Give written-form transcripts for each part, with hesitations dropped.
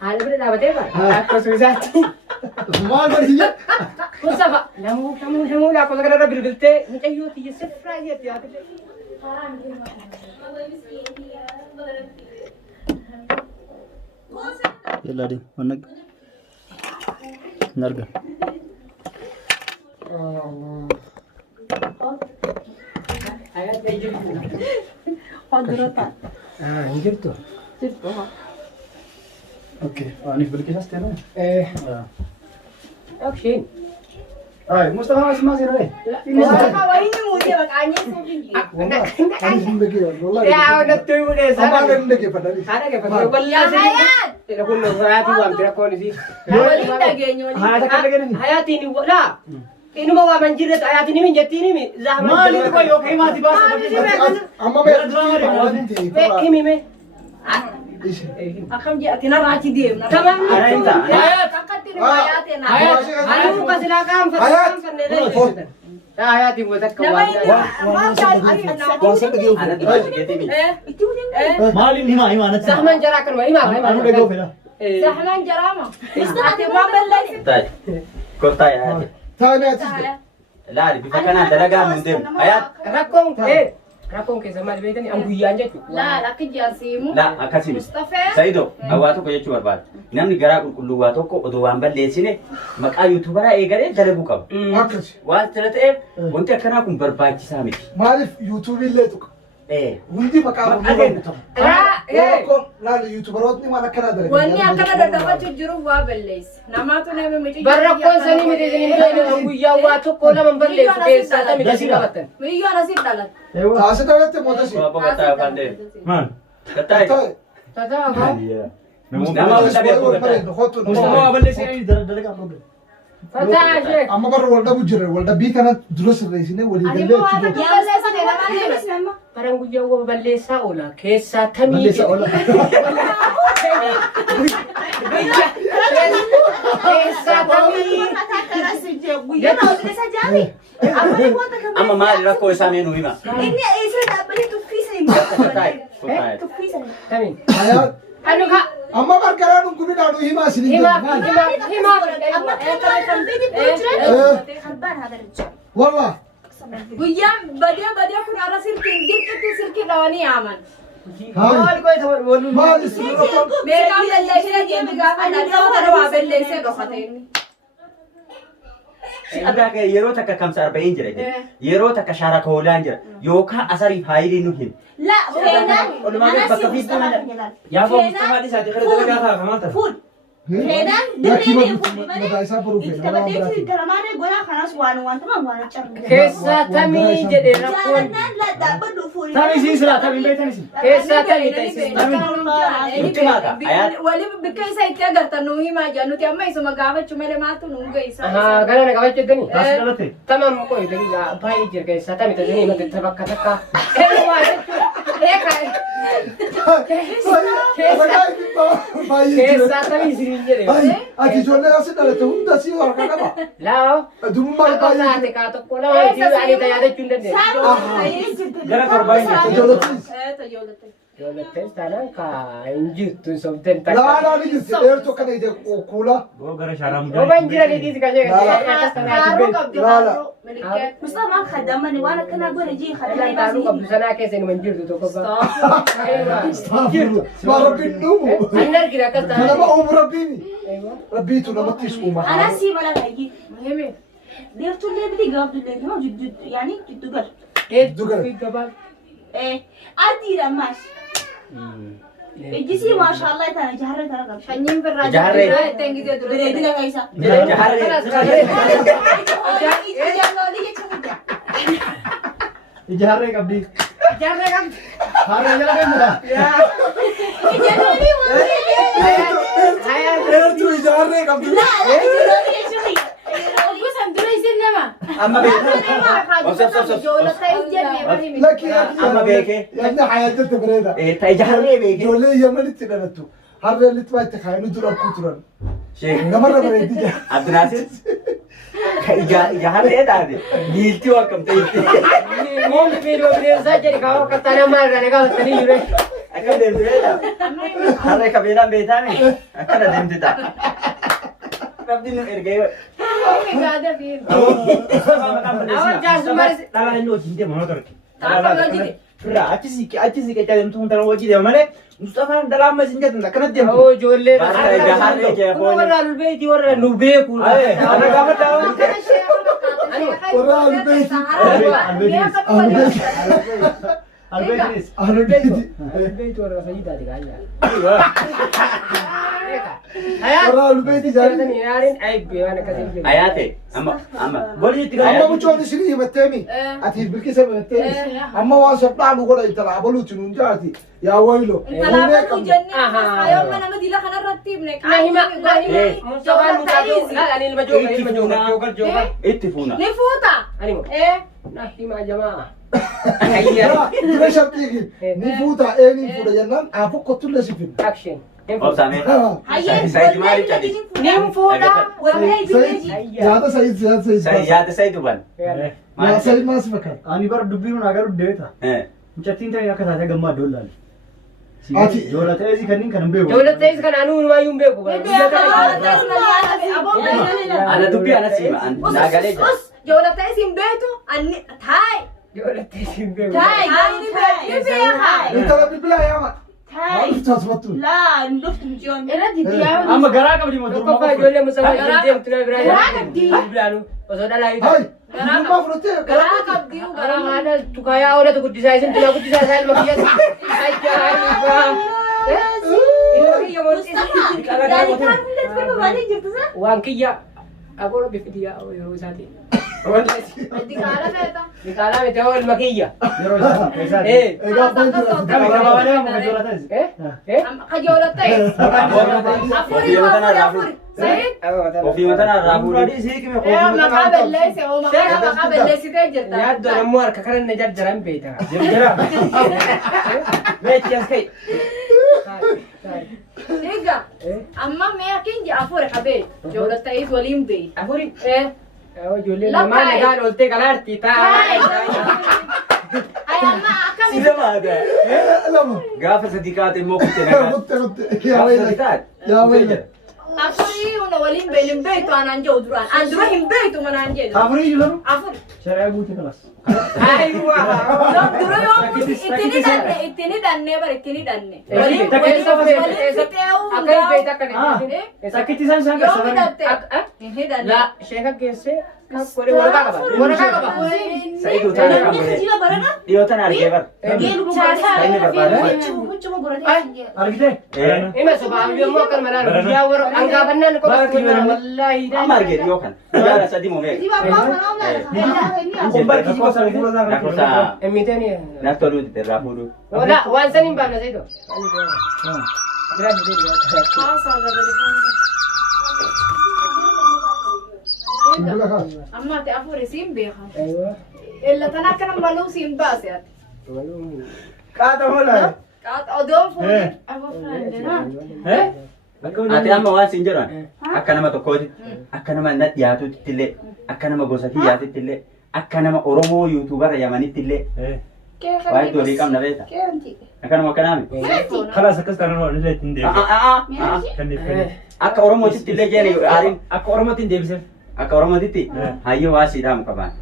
Haala bira dhaabatee bara. Akkasuma isaatti. Maal barsiisa? Kun saba namuu laafota kanarra bilbiltee mucayyoo tiyya sirraa jetti yaadate. Yalla di mana narga. Ayat ejir. Padurata. Injirtu. Sirtu. Okey, ani beli kisah tena. Action. Ay, Mustafa masih ada. Mustafa ini muda makanya sungguh. Ani sudah kira. Ya udah tuh udah Apa sana. ada ke padahal? Ada ke padahal. Ya Hayat. Tidak pun hayati uang tidak kau ni sih. Walid lagi nyoli. Hayati ini wala. Ini mau apa menjirat hayati ini menjadi ini zaman. Mali itu kau oke mati bahasa. Amma mer. Ini me. Akam dia tina raci dia. Tamam. Hayat. Kakak tina Hayat ya nak. Ayo kasih lakam. Hayati buat kau. Mali ni mah iman. Zaman jarakan mah imam. Anu dego fira. Zahman jarama. Ati ma bella. Tay. Kota ya. Tanya aja. La di fakana dalaga mundem. Ayat. Rakong ke zaman beda ni angguyan je tu. La laki jasimu. La akasi. Mustafa. Saido, awatu ko jechu barbaad. Namni garaa qulqullu waa tokko odoo waan balleessine maqaa yuutuubaraa eegalee dalaguu qaba. Akkas. Waan tana ta'eef wanti akkanaa kun barbaachisaa miti. Maaliif yuutuubii illee tuqa? Hundi maqaa laala yuutuubarootni waan akkana dalagan. Wanni akkana daddabachu jiru waa balleessi. Namaatu nama miti. Barakkoon sanii miti sanii miti anguyyaa waa tokko lama balleessu keessaa tamii kasi qabatan. Miyyoo nasib dhalat. Taasi dalatte mootasi. Waa boqotaa afaan ta'e. Man. Gattaa'e. Tataa haa. Nama wanta beekuu gattaa'e. Mustafa abal sini dalam problem. Tataa shee. Amma barra walda bujjire walda bii kana dura sirreessine walii Ani galee moo achi haala booda. balleessi nama nama. Barang guyyaa waa balleessaa oola keessaa tamii. Balleessa oola. Keessaa tamii. Amma maali rakkoo isaa meenuu hima. Tamii. Ayaan. Anu kak. Amma barkaraan kun guddaa himaa isin hin Wallah. Guyyaan badia kun ala sirkin dirqatti sirkin dhawanii yaaman. Maal isin Meeqaan balleessee deemi gaafa dhadhaa'u waa balleessee dhokate inni. Adda kee yeroo takka kamsa arba'in jira jedhe. Yeroo takka shaara koolaan jira. Yookaan asariif haayilii nu hin. La feenaan bakka fiituu Ya kau Mustafa di saat itu dalam kata kamu tak. fuul. Feenaan dirree fuul malee itti taphateetti garamaanee gola kanas waan wantuma waan carraa. Keessaa tamii jedhe rakkoon. Jaalannaan la dhaabbadhu fuul. Tapi sih sudah, tapi betul sih. Keessaa tamii ta'e. Wali bikka isa itti agartan nuu himaa jira nuti amma isuma gaafachuu malee maaltu nuu ga'isa. Kana na qabachuu dani. Masih dalam teh. Tamam kok itu ya baik je guys. Tapi tadi ni mati tabak kata. Keessaa tamii sini jedhe. Ati ijoollee as dhalate hunda si harka qaba. Lao. Dummaa Akka taate kaa tokko lama itti ani tajaajilachuu hin dandeenye. Gara korban ini. Ijoolletis. Tajaajilatte. Ijoollettes taanaan kaa hin jirtu sobden takka. Laalaan ni jirti dheertuu akkana ije kuula. Gua gara syarang Oban jirani dhiisi kan Haaruu qabdi Laala. haaruu. Milikkee. Mustafa maal khadamani waan akkanaa godhe jii khadamani Taanuu baasii. qabdu sanaa keessa inuma hin jirtu tokko ba. Maa rabbiin dhumu. Ani argina akkas Nama taanaan. uumu rabbiini. Rabbiitu namatti iskuuma. Ana sii mala gayyii. Hime. Deertullee biti gaafdullee kuma yaani jiddu gal. Hedduu gabaa. Adiidha maas. Ejjisii maashaallah taana jaarree tana qabdi. Sanyiin birraa Jaarree. ittiin gisee ture. Bareedina keessa. Ijaarroolii jechuun guddaa. Ijarah kabdi. Jaarree kam. Hari aja kan muda. Ijaarroolii waan Dheertuu ijaarree qabdi. ijaarroolii jechuun gosan dura isin nama. Amma beekee. Lakkii Amma beekee. Yanni hayaatatti bareeda. Ta ijaarree beekee. Ijoollee yamanitti dhalattu. Harree litti baay'ee kaayanii dura akkuu turan. Sheek. Namarra bareeddi jira. Abdinaasir. Ijaarree taate. Biiltii waan qabxee. Moom biiroo bineensaa jedhe kaawwa kattaanaa maal irraa nagaa hottanii jiru. Akka deemtee harree qabeelaan beektaami akkana deemti ta'a. Rabbi nu ergee Awwan jaarsumaris. Dhala inni hojii deema mana torki. Firraa achi siqee deemtu kun tanaa hojii deema malee Mustafaan dalaa amma isin jettu akkanatti deemtu. Oo ijoollee. Baartaa egaa harree kee Kun warra albeeti warra nu beeku. Ana gaafa daawwan Warra albeeti. Albeeti warra fayyidaati gaayyaa. Warra albeeti jaaranii. Yaariin ayibbee waan akkasii. Ayaate amma Walitti Amma mucoon isin himatteemi. Ati bilkisa himatteemi. Amma waan sodhaa nu godha intala abaluuti nuun jaati. Yaa waylo. Talaafatu jennee hayooma nama dila kanarratti himne Mustafaan mutaatu. Ani ilma joogal. itti fuuna. ni fuuta. Ani na himaa jamaa. Dura shabdiigi. Ni fuuta ni fuudha jennaan afur kottulle si finna. Action. Obsaame. Hayyee Sayyid maali cadi? Nin fuudha. Wallahi Sayid yaada Sayid Sayyid yaada Sayyid duban. yaa Sayid maas fakkaata. Ani bara dubbiin kun agaruu deeta. Mucattiin ta'e akka taatee gammaadoo ilaali. Ati Joola ta'ee si kanneen kan hin beeku. Joolatees kan anu waayyuu hin beeku. Ana dubbii ana siima. Naagalee jira. Joolata isin beetu anni taay Joolatees hin beeku. taay ni beeku intala bilbilaa yaama. taay Maaliif taasifattu? laa nduftu mjiyoon Amma garaa qabdi moo Tokkoffaa duruma ijoollee musamaa hin deemtu na biraa Garaa qabdi. bilaanu osoo dhalaa Hai, hiitu. bilbilaa fudhattee garaa qabdiyu Garaa garaa haala tukayaa oolatu guddisaa isin tulaa guddisaa isaa ilma kiyyatti. Ajjaa hiikaa. Ilma kiyya Mustafa yaani kaan hundatti firma baanii jirtu sa waan kiyya agoora bifdiyaa yeroo isaatiin. dikaala feeta Mikaalaa miti hoo ilma kiyya. yeroo isaa keessaati. egaa abbaan jira. Gama gabaabaa amma joola ta'e. ka joolata afuri afuri sayid Ofii matanaa irraa fuudhee. Fuudhadhii sii kime maqaa belleesse oo maqaa belleessitee jirta Yaaddoon ammoo harka kanan na jarjaran beekta. jira. Beekti as ka'e. Egaa amma mee akin afuri qabee joolata is waliin bee Afuri. eh Ijoollee Lakkaa'e. lamaan egaan ooltee galaarti Taa'e. taa'e. ay amma akkam Si lamaadha. Lama. Gaafa sadii kaate immoo kutte nagaa. Kutte. Yaa Gaafa sadii wayla. kaate. Yaa wayla. afuri una waliin bee hin beektu anaan jedhu duraan an dura hin beektu manaan jedhu Afurii jiru. afuri Shari'aa guute kalas. Ayiwa. dura yoo muti ittini dhanne bar ittini dhanne waliin Takka waliin isa fayyadu. waliin fixee'uu Akka hin beekta Ah. akka Sakkitti isaan isaan yoo qabsiisan. hidhatte hin hidhanne La sheeka geesse godhe waraqaa qaba. Waraqaa qaba. Sa'idu taana kan namni bahee. jiba barana Dhiyootan argee bar. geelu Sa'idu barbaada. huccuma godhatee Argitee? Ima sobaabii yommuu akka malaan guyyaa warra hangaafannaan qofa kunnaa wallaahi. Amma argee dhiyoo kan. Yaada sadii moo meeqa? jiba abbaa manaa ulaa Kumbar kiji kosa fuula isaa kan Lakkoofsa Emmiiteeni. natti toluuti irraa fuudhuu. Wala waan san hin baafne seeto. Biraa Bilbila kaas. amma ati afuri siin beekan Ayiwa. illa tan akka nama maluu siin baase ati Qaata mola. odoon fuudhi Ati amma waan siin jedhan akka nama tokkooti akka nama na dhiyaatutti illee akka nama gosa kiyyaatitti illee akka nama Oromoo yuutuubara Yamanitti illee waa itti walii qabna beekta. Akkanuma akkanaami. Kalas akkas taanaan waan illee ittiin deebisan. Kan Akka Oromootitti illee jeeni aariin akka Oromootiin deebisan. akka Oromootitti hayyoo waa siidhaamu qabaan.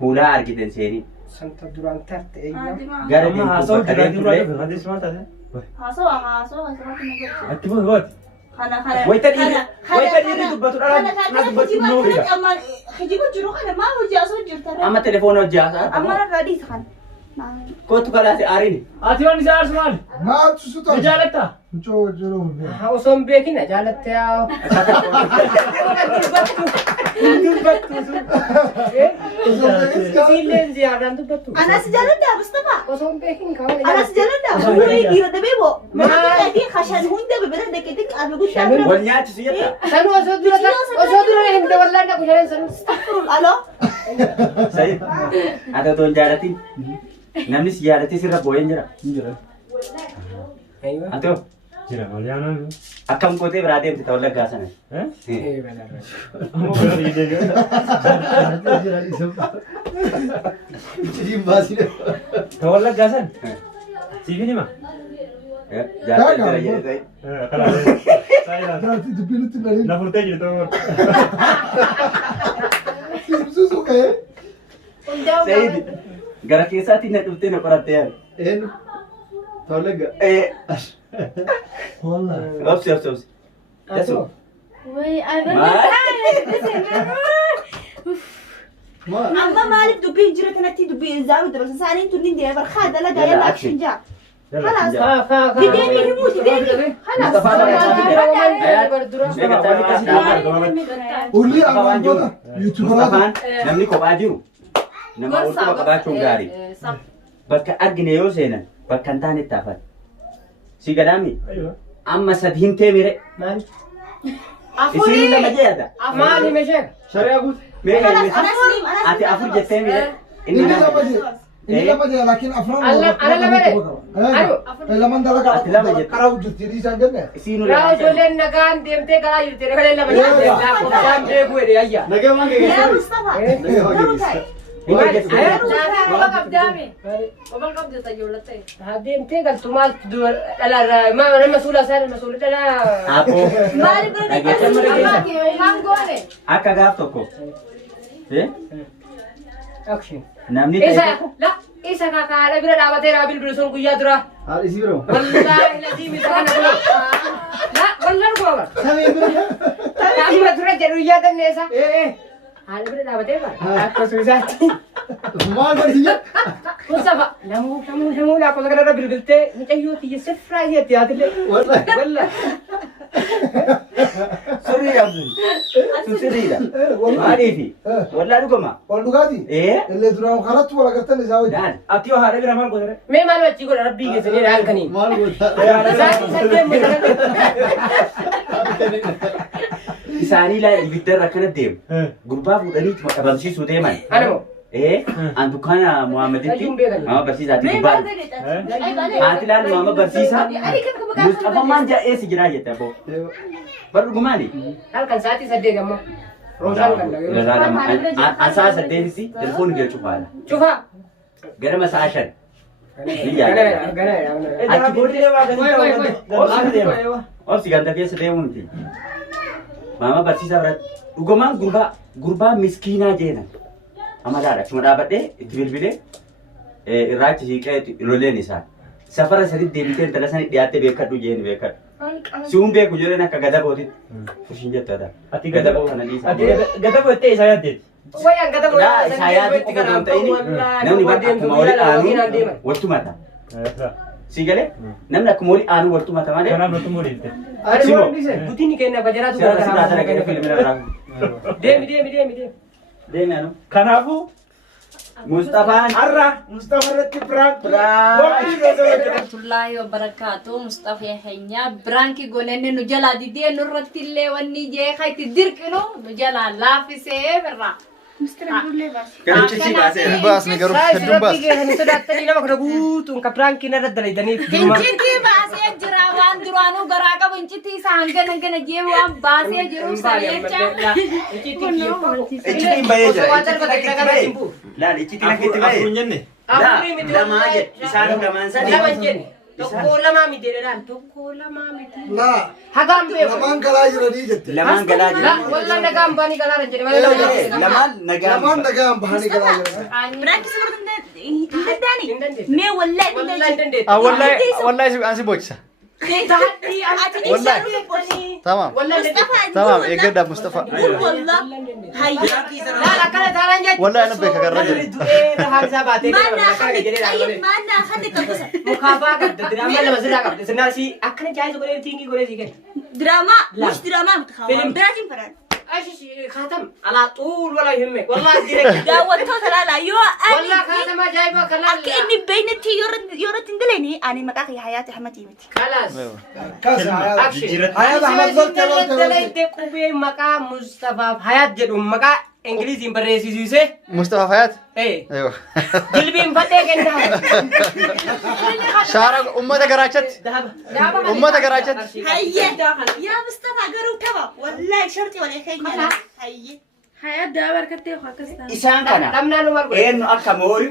Fuulaa argiten seenii. Santa duraan tarte eeyyama. Gara Amma deemtuu haasawuu bakka jiraatii deemtullee. duraa hadiis maal taate? haasoo asirratti nu godhu Atti boos booti. Wayita dhiirri dubbatu dhala dubbatu nuu fida. hijibu jiru kana maal hojii asoo jirta Amma telefoona hojii haasaa. amma irraa dhiisa kana Kootu kalaate aariin. Ati waan isaa aarsu maali? Maaltu si Ni tolcha? jaalattaa? Mucoo wajjin oolbee. Osoo hin beekin jaalatte yaa. Dubbattu sun. Isiilleen ziyaaraan dubbattu. anas jaaladha Mustafa Osoo hin beekin kaawwan. anas jaaladha umurii dhiira dabee boo mana fi kashan hunda bebera deketti qabe guddaa Wal nyaachisu jetta. Sanu osoo dura hin daballaan dhabu shanan sanu. alo Sayyid. Ati otoo hin jaalatin. Namni si jaalatee sirra boo'een jira. Ni jira. Ayiwa. Ati hoo? Jira Maaliyaana. Akkam gootee biraa deemte ta'uu laggaa sana. Ammoo gara dhiisee jiru. Itti baasii Ta'uu laggaa sana. Siifin hima. Jaartii jira jedhee. Kalaalee. Saayilaan. Jaartii dubbiin itti dhalee. Na furtee jirtu. Ibsuusu ka'ee. Sayid gara keessaatti na dhuftee na qorattee yaadu. Eenyu? Ta'uu lagga. Wallaahi. Obsi. Yasu. Amma maaliif dubbiin jira kanatti dubbiin zaaru dabarsa isaaniin tunni deema barkaa dalagaa yalla akshin jaa. خلاص تديني ريموت تديني خلاص قولي أمان قولا يوتيوبرات namni kophaa jiru nama walquba qabaachuun gaarii bakka argine yoo seenan bakka hin taane itti hafan si gadaami amma sadi hin teemire isiin lama jeeda maali meshee شريعة قلت ati afur jettee mire إني لما جي إني لما جي لكن أفراد أنا لما جي أيوه لما ندلك أنت لما جيت. كراو جتي ريسان جنة isiinu raa ijoolleen nagaan deemtee garaa jirti reefa lama jirti laafaan deebuu edee ayyaa نجا ما جي يا مصطفى deemtee galtu maal dhalarraa nama masuula isaa masuula dhalaa Abboo. مالي برد Akka gaaf tokko. action Namni isa kakaadha bira dhaabatee raa bilbilu sun guyyaa dura هذا يسيرو wallaahi laziim isa kana dura wallan gooba amma dura jedhu guyyaa danneessa haala bira dhaabatee bara akkasuma isaatti ما بريء Mustafa namuu laakkosa kanarra bilbiltee mucayyoo tiyya sirraa isheetti yaadillee والله walla sirrii dhabdu. Sun sirriidha. Maaliifi? Wallaa dhugama. والدقاتي اللي تراهم خلطت ولا قلت لي زاوية Daan. Ati yoo haadha bira maal godhare? mee maal wajjii godha rabbii geessanii halkanii ما قلت isaatti saddeet mucayyoo Isaanii laa ibiddarra akkana deemu. Gurbaa fuudhanii qabamsiisuu deeman. Anamoo An dukkaana Muhammaditti Ayyuun beekani. mama barsiisaati مين gubbaan. برد Haati laal mama barsiisaa. Mustafammaan jaa'eessi jiraa jette abboo. Bar dhugumaani? halkan sa'aatii saddeet ammoo rooshaan kan Asaa saddeetisi telefoonni kee cufaadha. cufaa Ganama sa'a 5. ganaa Achi booddee obsi ganda keessa deemuu miti. Mama barsiisaa biratti dhugumaan gurbaa miskiinaa jeenan. Amalaadha akkuma dhaabadhee itti bilbilee irraachi siiqee iloleen isaa. Safara sadiitti deebitee intala sanii dhiyaattee beekadhu jeen beekadhu. Si'uun beeku jireen akka gadabootitti. Fushin jettata. Ati Gadaboo kana dhiisa. gadaboo ittee isaa yaaddeeti. wayaan gata Yaa isaa yaadni qofa osoo hin ta'in namni bakka akkuma walii aanuu waltu mata. Si galee namni akkuma walii aanuu waltu mata malee. Kanaaf nutti muriitte. guddinni keenya bajaraatu Sirna sirraa sana gadi filmina biraa. deemi Deemi anu. Kanaafuu Mustafaan. har'a Mustafa irratti piraank. Warahmatullahi wabarakatuh. Mustafa Yahya branki gonenne nu jala didee nurratti illee wanni jeeqa itti dirqinu nu jala laafisee birra. Garichi si baasee. Baasni garuu hedduun baasni. Kan sodaatanii lama kana guutuun ka piraankiin irra dalaydanii Incitii baasee jira waan duraanuu garaa qabu incitii isaa hangana jee waan baasee jiru sana jecha. Iccitiin bahee jira. Laal iccitiin akka itti bahee. Afuun jenne. Lamaa jedhe. Isaan lamaan sadii. lama jenne tokko lamaa miti jedhan tokko lamaa miti لا hagaan beeku لمان كلا يردي جت Lamaan galaa jira. wallaan nagaan baanii galaa jedhe malee lama Lamaan nagaa. لمان نجام بهاني كلا يردي برد سبرد هداني مي والله wallaan dandeetti Wallahi ansi bochisa. والله Tamam. wallaan مصطفى Tamam eeggadha Mustafa. والله هيا laal akkana taanaan jechuudha Wallahi ana beeka garra jedhe. du'ee lafaan isaa baatee ما أنا خليك طيب ما أنا خليك تنقص mukaafaa qabda diraama lama sirraa qabda sirnaa si akkana jaayisa godhee tiingii godhee si kenna دراما لا. مش دراما متخوف فيلم. براجم فرن ashish khaatam alaa xuul walaa himme wallah direkt داوتو تلالا يو wallah khaatam ajaa'iba kalaa أكني بينتي يورد تندلني أنا مكاكي حياتي حماتي متي kalaas كاس action Hayaat Ahmad Zolke dalayte qubee maqaa Mustafaaf hayaat jedhu maqaa Ingiliziin barreessisiise. Mustafa Fayat. Aywa. Jilbiin fadhee kennaa. Shaara ummata garaachatti. Ummata garaachatti. Hayye. Yaa Mustafa garuu qaba. Wallahi sharti wal keenya. Hayye. Hayya dabar kattee akkastaan. Isaan kana. Dhamnaan maal godhe? Eenyu akka moolu.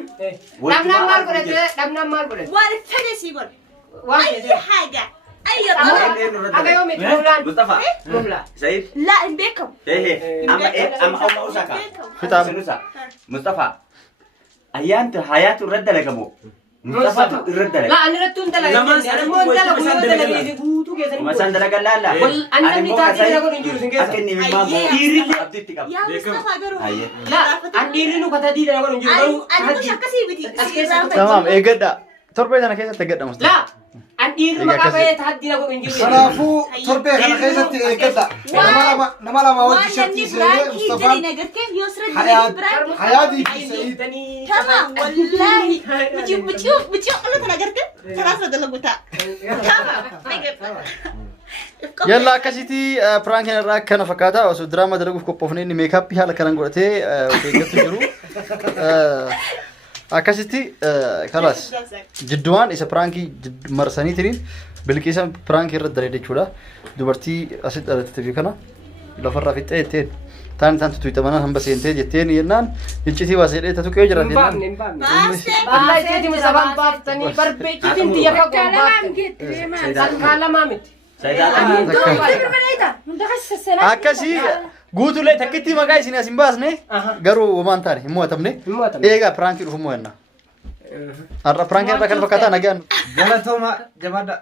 Dhamnaan maal godhe? Dhamnaan maal godhe? Waan fedhe si godhe. Waan Ayyi haga. Ayyi Aga yoomi Mublaan. Mustafa. Mublaan. Said. La in beekam. Amma usaka. Fitaam. Mustafa. Ayyaantu hayaatu irra dalagamu. Mustafa irra dalaga. La ani irrattuu hin dalaga. Ammoo hin dalagu yoo dalagee guutuu keessanii. Masaan dalaga laalla. Ani namni taatee dalaguun hin jiru sin keessa. Akka inni mimaa dhiirri abdiitti qaba. Yaa Mustafa garuu. Hayye. La ani dhiirri nu katatii dalaguun hin jiru garuu. Ani kush akkasii biti. Tamam eeggadha. Torbee sana keessatti eeggadha Mustafa. La ani dhiirri maqaa bahee taatee dalaguun hin jiru. Kanaafuu torbee kana keessatti eeggadha. Nama lama wajji shartiisee Mustafaan Hayaadii fi Sa'iid. Tamam wallahi. Mucuu Allah kana garte. Kanaaf dalaguta. Yalla akkasitti prank irraa akkana fakkaata osoo diraamaa dalaguuf qophoofne inni meekaappii haala kanaan godhatee eeggatu jiru. Akkasitti kalaas jidduwaan isa pirankii marsanii tiriin bilqiisa pirankii irra dareede jechuudha. Dubartii asitti dhalatee fi kana lafarraa fixee jetteen taan tuttuutamana hamba seentee jetteen yennaan iccitii baasee dheeta tuqee jira. Hin baafne. Wallahi itti musabaan baaftanii barbeechitiin xiyya fagoo baafte. Sakkalamaa miti. Akkasii guutulee takkitti maqaa isin as hin baasne garuu waan taane hin mo'atamne eegaa pirankii dhufu mo'anna. Har'a pirankii irraa kan fakkaataa nagaan. Galatooma jabaadha.